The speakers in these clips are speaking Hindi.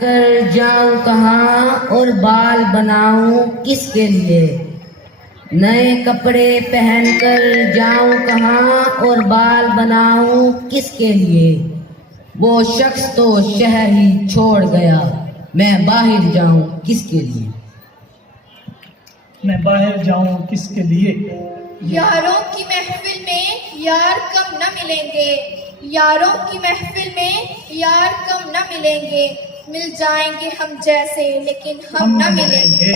कर जाऊं कहाँ और बाल बनाऊं किसके लिए। नए कपड़े पहनकर जाऊं कहाँ और बाल बनाऊं किसके लिए। वो शख्स तो शहर ही छोड़ गया, मैं बाहर जाऊं किसके लिए। मैं बाहर जाऊं किसके लिए। यारों की महफिल में यार कम न मिलेंगे, यारों की महफिल में यार कम न मिलेंगे। मिल जाएंगे हम जैसे लेकिन हम न मिलेंगे।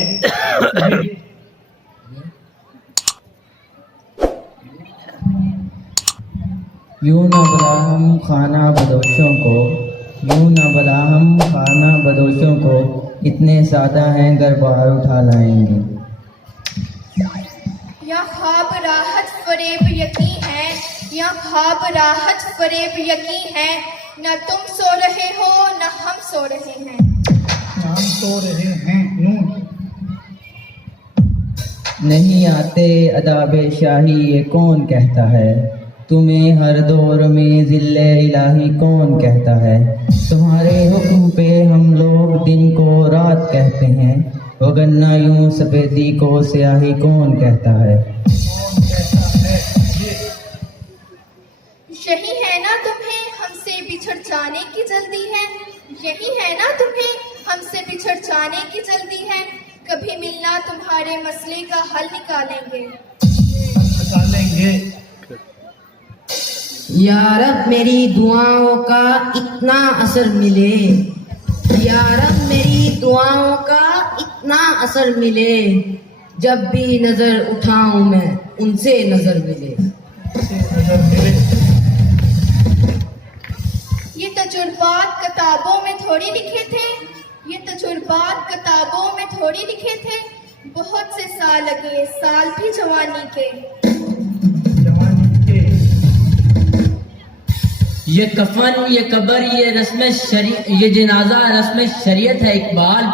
यूं न बुला हम खाना बदोशों को, यूं न बुला हम खाना बदोशों को, इतने सादा हैं घर बाहर उठा लाएंगे। या ख्वाब राहत फरेब यकीन है, या ख्वाब राहत फरेब यकीन है। न तुम सो रहे हो न हम सो रहे हैं। हम सो रहे हैं नून। नहीं आते अदाबे शाही ये कौन कहता है, तुम्हें हर दौर में ज़िल्ले इलाही कौन कहता है। तुम्हारे हुक्म पे हम लोग दिन को रात कहते हैं, वगन्ना यूं सफेदी को स्याही कौन कहता है। यही है ना तुम्हें हमसे बिछड़ जाने की जल्दी है, यही है ना तुम्हें हमसे बिछड़ जाने की जल्दी है। कभी मिलना तुम्हारे मसले का हल निकालेंगे। या रब मेरी दुआओं का इतना असर मिले, या रब मेरी दुआओं का इतना असर मिले। जब भी नजर उठाऊं मैं उनसे नजर मिले। ये तजुर्बात किताबों में थोड़ी लिखे थे, ये तजुर्बात किताबों में थोड़ी लिखे थे। बहुत से साल लगे साल भी जवानी के। ये कफन ये कबर ये रस्म ये जनाजा रस्म शरीयत है इकबाल।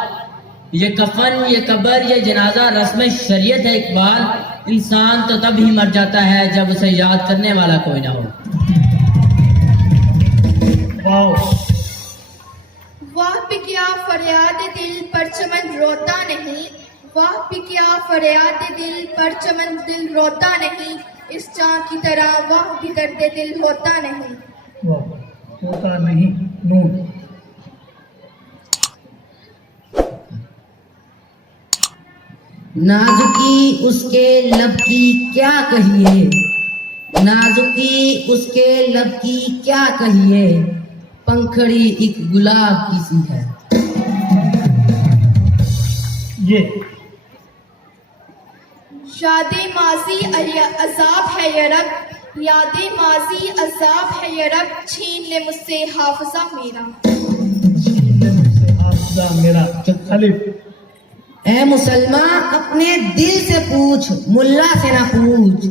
ये कफन ये कबर ये जनाजा रस्म शरीयत है इकबाल। इंसान तो तब ही मर जाता है जब उसे याद करने वाला कोई ना हो। वाह भी क्या फरियाद दिल पर चमन रोता नहीं, वाह भी क्या फरियाद दिल पर चमन दिल रोता नहीं। इस जान की तरह वाह भी दर्द दिल होता नहीं। होता नहीं नून। नाजुकी उसके लब की क्या कहिए, नाजुकी उसके लब की क्या कहिए। पंखड़ी एक गुलाब की सी है। ये यादें माजी अजाब है ये रब, यादें माजी अजाब है ये रब। छीन ले मुझसे हाफिजा मेरा, छीन ले मुझसे हाफिजा मेरा। अलिफ। ए मुसलमान अपने दिल से पूछ, मुल्ला से ना पूछ।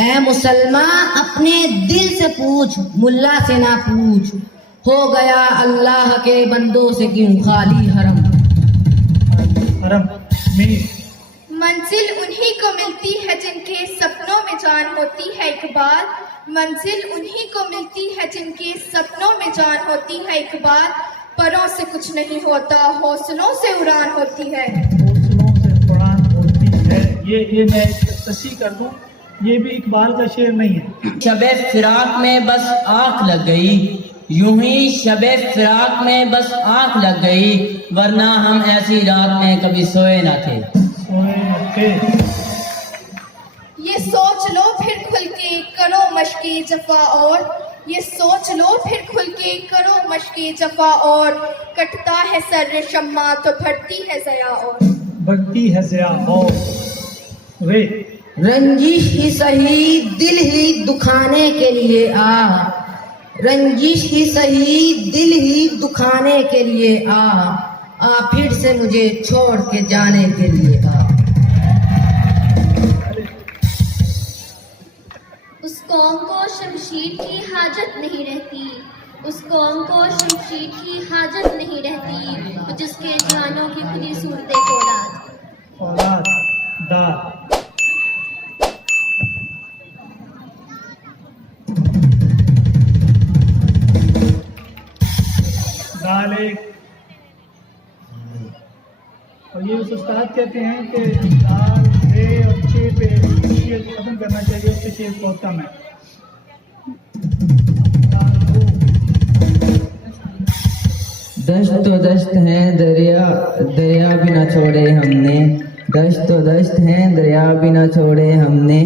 ए मुसलमान अपने दिल से पूछ, मुल्ला से ना पूछ। हो गया अल्लाह के बंदों से क्यों खाली हरम। हरम में मंजिल उन्हीं को मिलती है जिनके सपनों में जान होती है इकबाल। मंजिल उन्हीं को मिलती है जिनके सपनों में जान होती है इकबाल। परों से कुछ नहीं होता हौसलों से उड़ान होती है। हौसलों से उड़ान होती है। ये मैं तस्सीह कर दूं, ये भी इकबाल का शेर नहीं है। शबे फिराक में बस आंख लग गई, यूं ही शबे फिराक में बस आंख लग गई। वरना हम ऐसी रात में कभी सोए ना थे। ये सोच लो फिर खुल के करो मशक़े जफा और, ये सोच लो फिर खुल के करो मशक़े जफा और। कटता है सर शम्मा तो भरती है ज़या और, बढ़ती है ज़या और। रे रंजिश ही सही दिल ही दुखाने के लिए आ, रंजिश ही सही दिल ही दुखाने के लिए आ फिर से मुझे छोड़ के जाने के लिए आ। उस कौम को शमशीर की हाजत नहीं रहती, उस कौम को शमशीर की हाजत नहीं रहती। जिसके जवानों की खुदी सूरते औलाद। दार दाल एक और ये उस उस्ताद कहते हैं कि दाल बे और चे पे शेर खत्म करना चाहिए, उससे शेर बहुत कम है। दश्त तो दश्त हैं दरिया दरिया भी ना छोड़े हमने, दश्त तो दश्त हैं दरिया भी ना छोड़े हमने,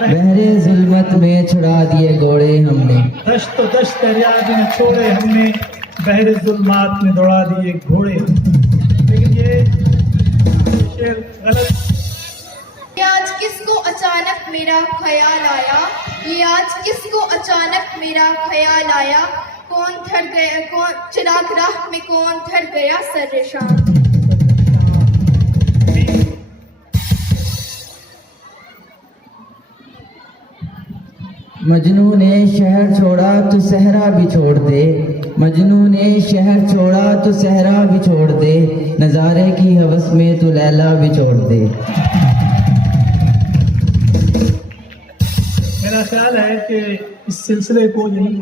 बहरे जुल्मत में छुड़ा दिए घोड़े हमने। दश्त तो दश्त दरिया भी न छोड़े हमने, बहरे जुल्मात में दौड़ा दिए घोड़े। लेकिन ये शेर गलत। ये आज किसको अचानक मेरा ख्याल आया, ये आज किसको अचानक मेरा ख्याल आया, कौन थर गया, कौन चिराग राह में कौन थर गया सर्रेशान। मजनू ने शहर छोड़ा तो सहरा भी छोड़ दे, मजनू ने शहर छोड़ा तो सहरा भी छोड़ दे, नज़ारे की हवस में तो लैला भी छोड़ दे। मेरा ख्याल है कि इस सिलसिले को यही